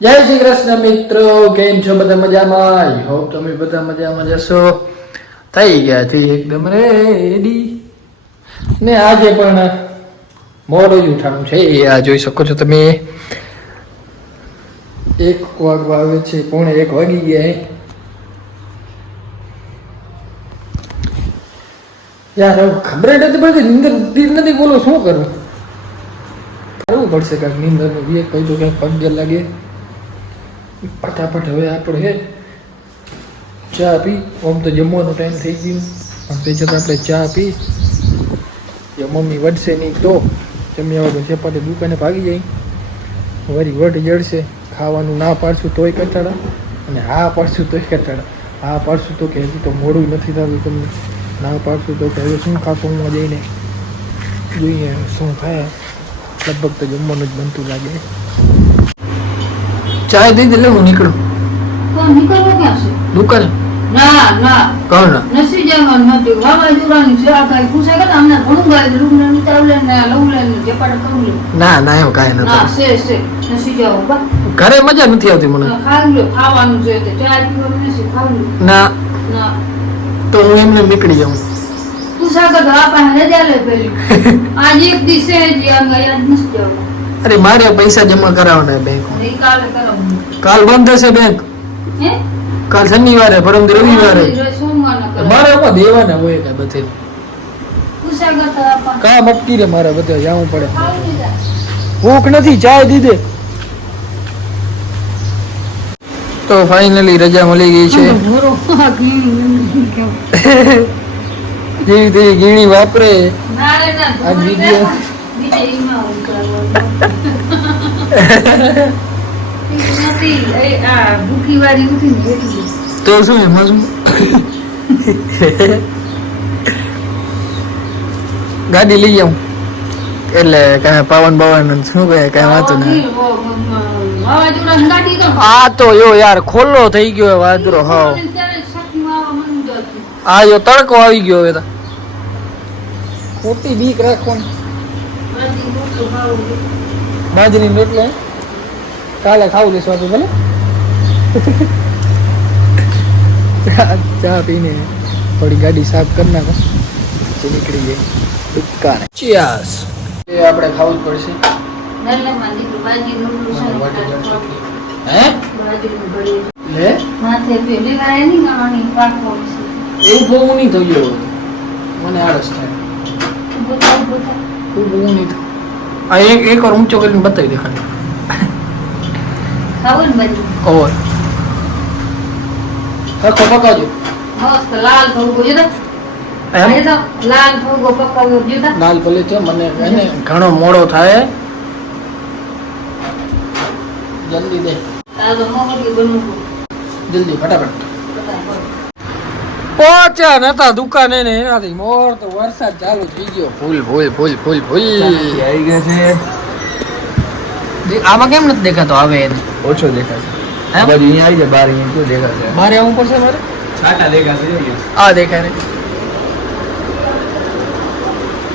જય શ્રી કૃષ્ણ મિત્રો, કેમ છો બધા મજામાં? આઈ હોપ તમે બધા મજામાં જશો. થઈ ગયા છે એકદમ રેડી ને આજે પણ મોડું ઉઠાણું છે. આ જોઈ શકો છો તમે. એક વાગવા આવે છે, પોણે એક વાગી ગયા. યાર ખબર નથી પડતી, નીંદર દી નથી બોલો, શું કરું? કરવું પડશે કાંઈક, નીંદરનું એક કહી દો, ક્યાંક પગ લાગે. ફટાફટ હવે આપણે ચા પી. આમ તો જમવાનો ટાઈમ થઈ ગયો. પણ તે છતાં આપણે ચા પી. જો મમ્મી વડશે નહીં તો જમ્યા વગર ચપાટી દુકાને ભાગી જાય. વળી વટ જડશે. ખાવાનું ના પાડશું તોય કટાડા અને હા પાડશું તોય કટાડા હા પાડશું તો કે હજી તો મોડું નથી થતું તમને. ના પાડશું તો કે હવે શું ખાશું હું જઈને? જોઈએ શું થાય. લગભગ તો જમવાનું જ બનતું લાગે. ચાય દઈ દે હું નીકળું. નીકળવો ક્યાં છે? દુકાને. ના ના. કોણ? નસી જવાનું નથી વાવાઝોડાની છે. આ કાંઈ પૂછે કે અમને ઘણું ગાય રૂમને ઉતાવલે ને લઉં લે ને જેપાડે કરું ના ના એમ કાંઈ ના છે છે. નસી જવું બા. ઘરે મજા નથી આવતી મને. લો ખાવાનું છે તે ચાય પીવાનું નથી ખાવું ના. ના. તો હું એમને નીકળી જાઉં. તું સાગર આ પાસે રજા લે પેલી આજ એક દિવસે જ યાદ નથી અરે મારે પૈસા જમા કરાવવાના બેંક કાલે બંધ હશે બેંક કાલ શનિવારે પરમ રવિવારે. મારે એમાં દેવાના હોય કે બધે. કામ અટકી રે મારે બધે જવું પડે. ભૂખ નથી ચાય દીધે. તો ફાઇનલી રજા મળી ગઈ છે. જેવી તેવી ગીણી વાપરે. ના ના આ વીડિયો. તો શું એમાં શું ગાડી લઈ જાઉં એટલે કાંઈ પાવન બાવન શું કહે કાંઈ વાંધો નહીં આ તો યો યાર ખોલ્લો થઈ ગયો વાદરો હતો. આ યો તડકો આવી ગયો હવે ખોટી બીક રાખવાની. બાજરી એટલે કાલે ખાવું લેશું આપણે ભલે? ચા પીને થોડી ગાડી સાફ કરી નાખો. પછી નીકળી જાય દુકાને ચિયાસ એ આપણે ખાવું જ પડશે. એવું બહુ નહીં થયું. મને આળસ થાય. બહુ નહીં થયું. આ એક એક વાર ઊંચો કરીને બતાવી દે ખાલી. ખાવું ને ઓર હરખો પકાવજો. મસ્ત લાલ ભોગો જો લાલ ભોગો જો ભલે છે મને એને ઘણો મોડો થાય. જલ્દી દે. જલ્દી ફટાફટ. પહોંચ્યા નતા દુકાને ને એનાથી મોર તો વરસાદ ચાલુ થઈ ગયો. ફૂલ ફૂલ ફૂલ ફૂલ ફૂલ. આવી ગયા છે. આમાં કેમ નથી દેખાતો આવે એને? ઓછો દેખાશે. બાજુ અહીંયા આવી જાય બાર અહીંયા કેવું દેખાશે? મારે આવવું પડશે મારે? છાટા દેખાશે આ દેખાય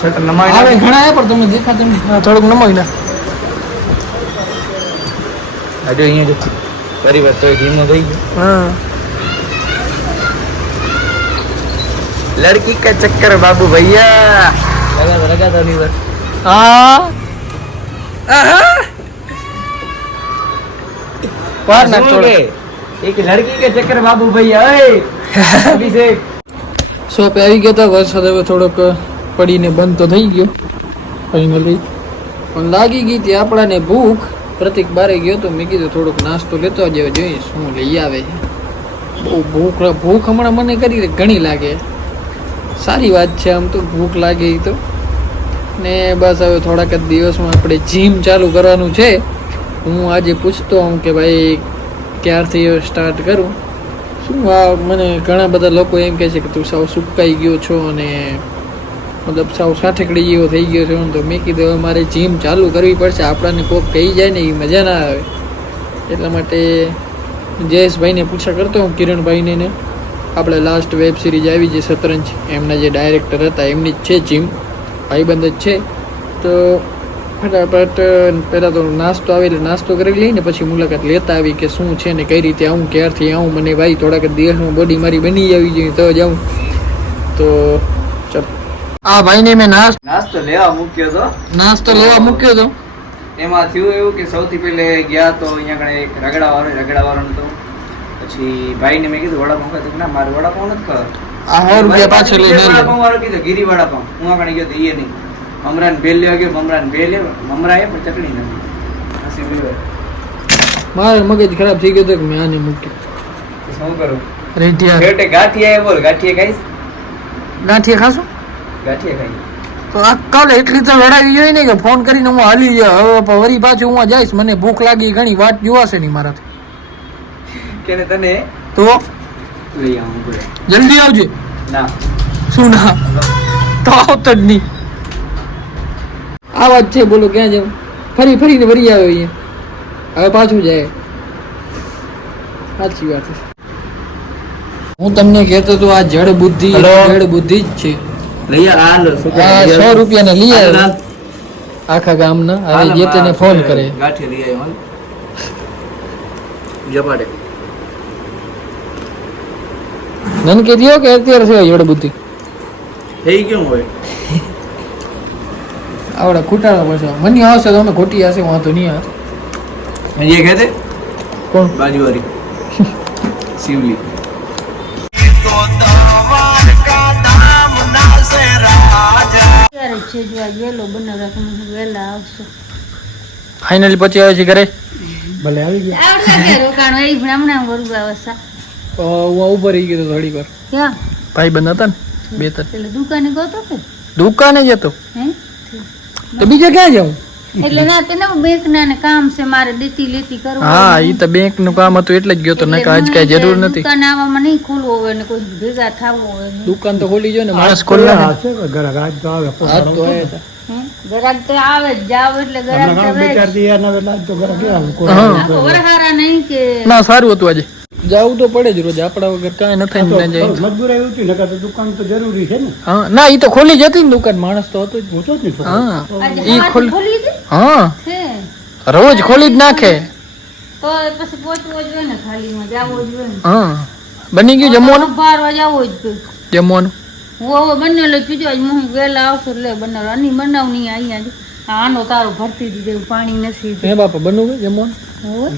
શટર નમાવી આવે ઘણા પણ તમે દેખાતું તમે થોડુંક નમાવી ના હજુ અહીંયા જો પરિવાર તો ધીમો થઈ ગયો. હા. લડકી का चक्कर बाबू भैया लगा બસ હા? આહા. પાર નાખ થોડો એક લડકી કે ચક્કર બાબુ ભૈયા ઓય! અભિષેક. શોપે આવી ગયો તો વરસાદ હવે થોડોક પડીને બંધ તો થઈ ગયો. ફાઇનલી પણ લાગી ગઈ હતી આપણાને ભૂખ. પ્રતિક બારે ગયો તો મેં કીધું થોડોક નાસ્તો લેતો જ જોઈએ શું લઈ આવે. બહુ ભૂખ ભૂખ હમણાં મને કરી ઘણી લાગે. સારી વાત છે, આમ તો ભૂખ લાગે તો. ને બસ હવે થોડાક જ દિવસમાં આપણે જીમ ચાલુ કરવાનું છે. હું આજે પૂછતો હોઉં કે ભાઈ, ક્યારથી સ્ટાર્ટ કરું? શું આ મને ઘણા બધા લોકો એમ કહે છે કે તું સાવ સુકાઈ ગયો છો અને મતલબ સાવ સાઠેકડી જેવો થઈ ગયો છે. તો મેં કીધું, હવે મારે જીમ ચાલુ કરવી પડશે. આપણને કોક કહી જાય ને એ મજા ના આવે. એટલા માટે જયેશભાઈને પૂછા કરતો હું કિરણભાઈને ને. આપણે લાસ્ટ વેબ સિરીઝ આવી જે શતરંજ. એમના જે ડાયરેક્ટર હતા એમની જ છે જીમ ભાઈબંધ જ છે. તો ફટાફટ પહેલાં તો નાસ્તો આવે એટલે નાસ્તો કરી લઈને પછી મુલાકાત લેતા આવી કે શું છે ને કઈ રીતે આવું ક્યારથી આવું મને ભાઈ થોડાક જ દિવસમાં બોડી મારી બની આવી જોઈએ તો જાઉં તો ચાલો. આ ભાઈને મેં નાસ્તો નાસ્તો લેવા મૂક્યો તો. નાસ્તો લેવા મૂક્યો હતો એમાં થયું એવું કે સૌથી પહેલે ગયા તો અહીંયા કણે એક રગડાવાળો રગડાવાળો હતો. તો પછી ભાઈને મેં કીધું વડાપાઉં ખાધું. ના મારે વડાપાઉં નથી ખાવા આ રૂપિયા પાછળ લઈને વડાપાઉં વાળો કીધું ગીરી વડાપાઉં. હું આગળ ગયો તો એ નહીં. મમરાન ભેલ લેવા ગયો મમરાન ભેલ લેવા મમરા એ પણ ચટણી નથી. મારે મગજ ખરાબ થઈ ગયો તો મેં આને મૂક્યો. શું કરું? ગાંઠિયા બોલ ગાંઠિયા ખાઈશ? ગાંઠિયા ખાશો? ગાંઠિયા ખાઈશ. તો આ કાલે એટલી તો લડાવી જોઈએ ને કે ફોન કરીને હું હાલી ગયા. હવે પ- પાછું હું જઈશ મને ભૂખ લાગી ઘણી વાત જોવાશે નહીં મારાથી. કે તને? તો લઈ આવું પડે જલ્દી આવજે. ના. શું ના? તો આવતો જ નહીં. આ વાત છે બોલો ક્યાં જાવ? ફરી ફરીને ફરી આવ્યો અહીંયા. હવે પાછું જાય. સાચી વાત છે. હું તમને કહેતો તો આ જડ બુદ્ધિ જડ બુદ્ધિ જ છે. લઈ આ સો રૂપિયાને લઈ આવે આખા ગામના હવે જે તેને ફોન કરે. ગાંઠે લઈ આવ્યો જપાડે. ನನ್ಗೆ ಇದೆಯೋ ಕೇಳ್ತೀಯರ ಸೇವ ಇವಡ ಬುದ್ಧಿ ಹೇಗೆ આવડે ખૂટાડો પડશે મની આવશે તો અમે ખોટી હશે વાંધો નહીં આવે એ કહેતે કોણ? બાજુવારી શિવલી. ફાઇનલી પછી આવે છે ઘરે? ભલે આવી ગયા રોકાણ હમણાં વરુ આવે હું ઊભો રહી ગયો તો થોડીક વાર. ક્યાં? ભાઈ બંધ હતા ને? બે ત્રણ. એટલે દુકાને ગયો કે? દુકાને જતો. હે? તો બીજે ક્યાં જાઉં? એટલે ના તેને બેંક ના કામ છે મારે દેતી લેતી કરવું હા ઈ તો બેંકનું કામ હતું એટલે જ ગયો તો નકા આજ કઈ જરૂર નથી. દુકાન આવવામાં નહીં ખોલવું હોય ને કોઈ ભેગા થવું હોય દુકાન તો ખોલી જો ને માણસ ખોલે. આજ તો આવે હતા. તો આવે જ જાવ એટલે ગ્રાહક તો કે ના સારું હતું આજે. જાવું તો પડે જ રોજ. આપણા વગર કાંઈ ન થાય ને ના જાય મજબૂરાઈ હતી નકર તો દુકાન તો જરૂરી છે ને. હા ના ઈ તો ખોલી જતી ને દુકાન. માણસ તો હતો જ. હોતો જ ને હા. ઈ ખોલી હા. રોજ ખોલી જ નાખે. તો પછી પહોંચવો જ ને ખાલી માં જાવો જ હોય હા. બની ગયું જમવાનું? બાર આવો જ જમવાનું? હું હવે લે પીજો આજ હું વહેલા આવશો લે બનાવ આની બનાવ નહીં અહીંયા જ. આનો તારો ભરતી દીધે પાણી નથી હે બાપા બનવું કે જમવાનું?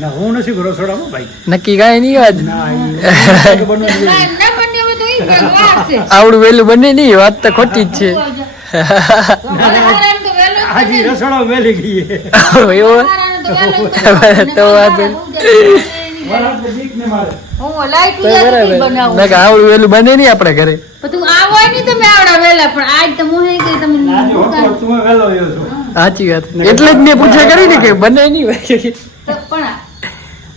ના હું નથી રસોડામાં ભાઈ. નક્કી કાંઈ નહીં આજ ના ઈ તો બનવું જ ના ના બને હવે તો ઈ જ વાર છે. આવડું વહેલું બને નહીં વાત તો ખોટી જ છે. વરહારાને તો વહેલું જ આજે રસોડા મેલી ગઈ એવો? તો વહેલું જ છે. તો વાંધો મારા તો બીક ને મારે. હું લાઈટ તો બરાબર. બનાવું? ના કે આવડું વહેલું બને નહીં આપણે ઘરે. તું આવો નહીં તમે આવડા વેલા પણ આજ તો હું તમે છો. સાચી વાત. એટલે જ મેં પૂછ્યા કરી ને કે બને નહીં હોય. પણ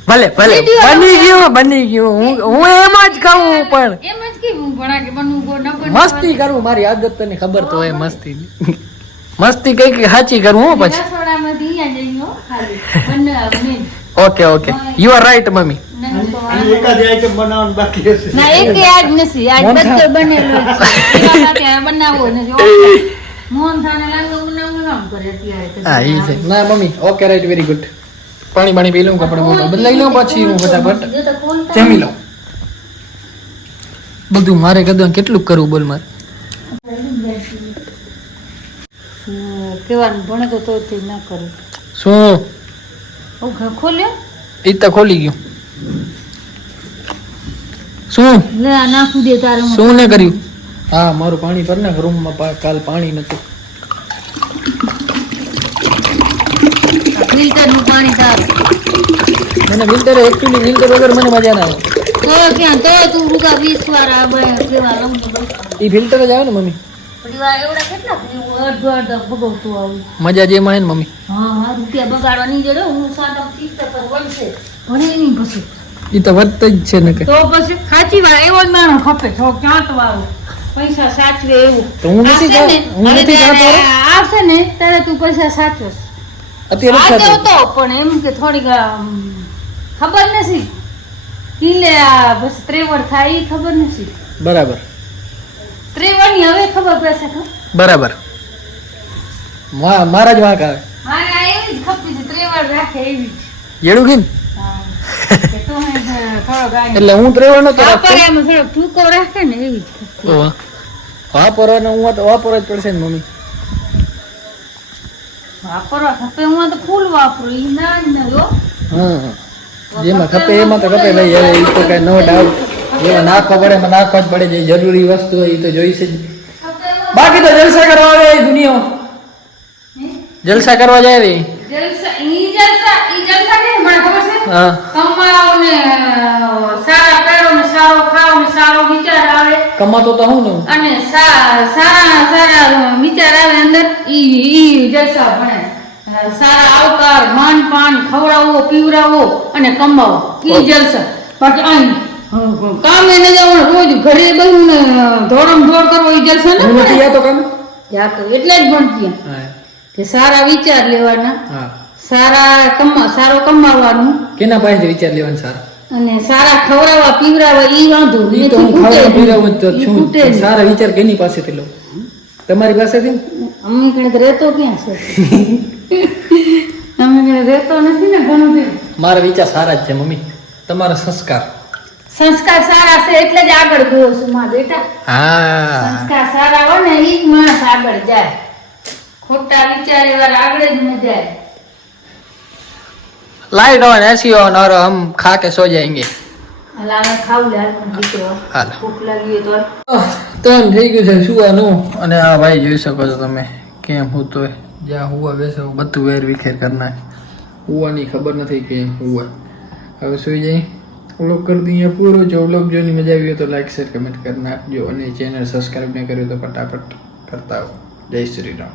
ભલે ભલે. બની ગયું બની ગયું. હું હું એમાં જ કહું પણ. એમ જ કે ભણા કે બનવું ગો ન બનવું મસ્તી કરું મારી આદત તને ખબર તો હોય મસ્તી. મસ્તી કઈ કઈ સાચી કરું હું પછી. Okay okay. You are right mummy. બાકી હશે. ના એક આજ નથી. આજ બધો બનેલો છે. એના માટે હવે બનાવવો નથી. હા એ છે. ના mummy okay right very good પાણી પાણી પી લઉં કપડા બદલાઈ લઉં પછી હું ફટાફટ. જમી લઉં. બધું મારે કદું કેટલું કરવું બોલ મારે. હમ, કહેવાનું ભણે તો તોય તે ના કરે. શું? ખોલ્યો ઈ તો ખોલી ગયું. શું? ના નાખું દે તારે શું ને કર્યું? હા મારું પાણી ભર નાખ. રૂમમાં કાલ પાણી નતું. ફિલ્ટરનું પાણી તારે. મને ફિલ્ટર એકચ્યુઅલી ફિલ્ટર વગર મને મજા ના આવે. તો ક્યાં તો તું રૂગા વીસ વાર આ કેવા ફિલ્ટર જ આવે ને મમ્મી? આવું. મજા જેમાં આવે ને મમ્મી? હા હા રૂપિયા બગાડવા જડે. હું સાડા ત્રીસ ટકા વળશે. ભણે નહીં પછી. એ તો વધતો જ છે ને તો પછી સાચી વાત એવો જ માણસ ખપે છો ક્યાં તો આવું પૈસા સાચવે એવું. તો હું નથી જા- હું નથી જાતો. આવશે ને? ત્યારે તું પૈસા સાચવશ. અત્યારે સાચવ પણ એમ કે થોડીક ખબર નથી. કિલે બસ ત્રેવડ થાય એ ખબર નથી. બરાબર. ત્રેવડની હવે ખબર પડશે બરાબર. મારા જ વાંક આવે. હા ખપી છે ત્રેવડ રાખે એવી જેડું કીન હા. કે તો હે થોડો ગાય એટલે હું ત્રેવડ નતો રાખતો. થોડો ટૂંકો રાખે ને એવી ખપી. ઓહ. હું તો વાપરવા જ પડશે ને મમ્મી. વાપરવા ખપે હું તો ફૂલ વાપરું ઈ ના જ. ન હા. જેમાં ખપે એમાં તો ખપે ભાઈ હવે એ તો કઈ નો ડાઉટ જેમાં નાખવા પડે એમાં નાખવા જ પડે. જે જરૂરી વસ્તુ હોય એ તો જોઈશે જ. બાકી તો જલસા કરવા આવે એ દુનિયામાં. જલસા કરવા જાય રે જલસા ઈ જલસા ઈ જલસા કે મને ખબર છે? હા. કમાઓ ને અ, સારા પહેરો ને સારો ખાઓ ને સારો વિચાર આવે કમાતો તો હું ને? અને સારા સારા વિચાર આવે અંદર ઈ ઈ જલસા ભણે. સારા આવકાર માન પાન ખવડાવો પીવડાવો અને કમાવો. ઈ જલસા. બાકી અહીં કામે ન જવું રોજ ઘરે બહુ ને ધોરમ ધોર કરવો ઈ જલસા ને હું નથી. જતો કામે? યા તો એટલે જ ભણતી કે સારા વિચાર લેવાના. સારા કમા સારો કમાવાનું. કેના પાસે વિચાર લેવાનું સારા? અને સારા ખવડાવવા પીવડાવવા ઈ વાંધો ઈ તો હું ખૂટે ખાવા જ પીરાવું જ તો છું. સારા વિચાર કેની પાસેથી લઉં તમારી પાસેથી? અમે કણે રહેતો ક્યાં છે? અમે કણે રહેતો નથી ને ઘણું બધું. મારા વિચાર સારા જ છે મમ્મી. તમારા સંસ્કાર. સંસ્કાર સારા છે એટલે જ આગળ ગયો છું માં બેટા. હા. સંસ્કાર સારા હોય ને ઈ માણસ આગળ જાય. ખોટા વિચાર એવા આગળ જ ન જાય. लाइट ऑन ऐसी ऑन और हम खा के सो जाएंगे હાલ અમે ખાવું લે હાલ પણ દીકરો હાલ. ભૂખ લાગી હોય તો તો થઈ ગયું છે સુવાનું અને આ ભાઈ જોઈ શકો છો તમે કેમ હું તો જ્યાં હુવા બેસે હું બધું વેર વિખેર કરી નાખે હુવાની ખબર નથી કેમ હુવા હવે સુઈ જઈ વ્લોગ કરી દઈએ પૂરો જો વ્લોગ જોની મજા આવી હોય તો લાઈક શેર કમેન્ટ કરી નાખજો અને ચેનલ સબસ્ક્રાઈબ નહીં કર્યું તો ફટાફટ કરતા આવો જય શ્રી રામ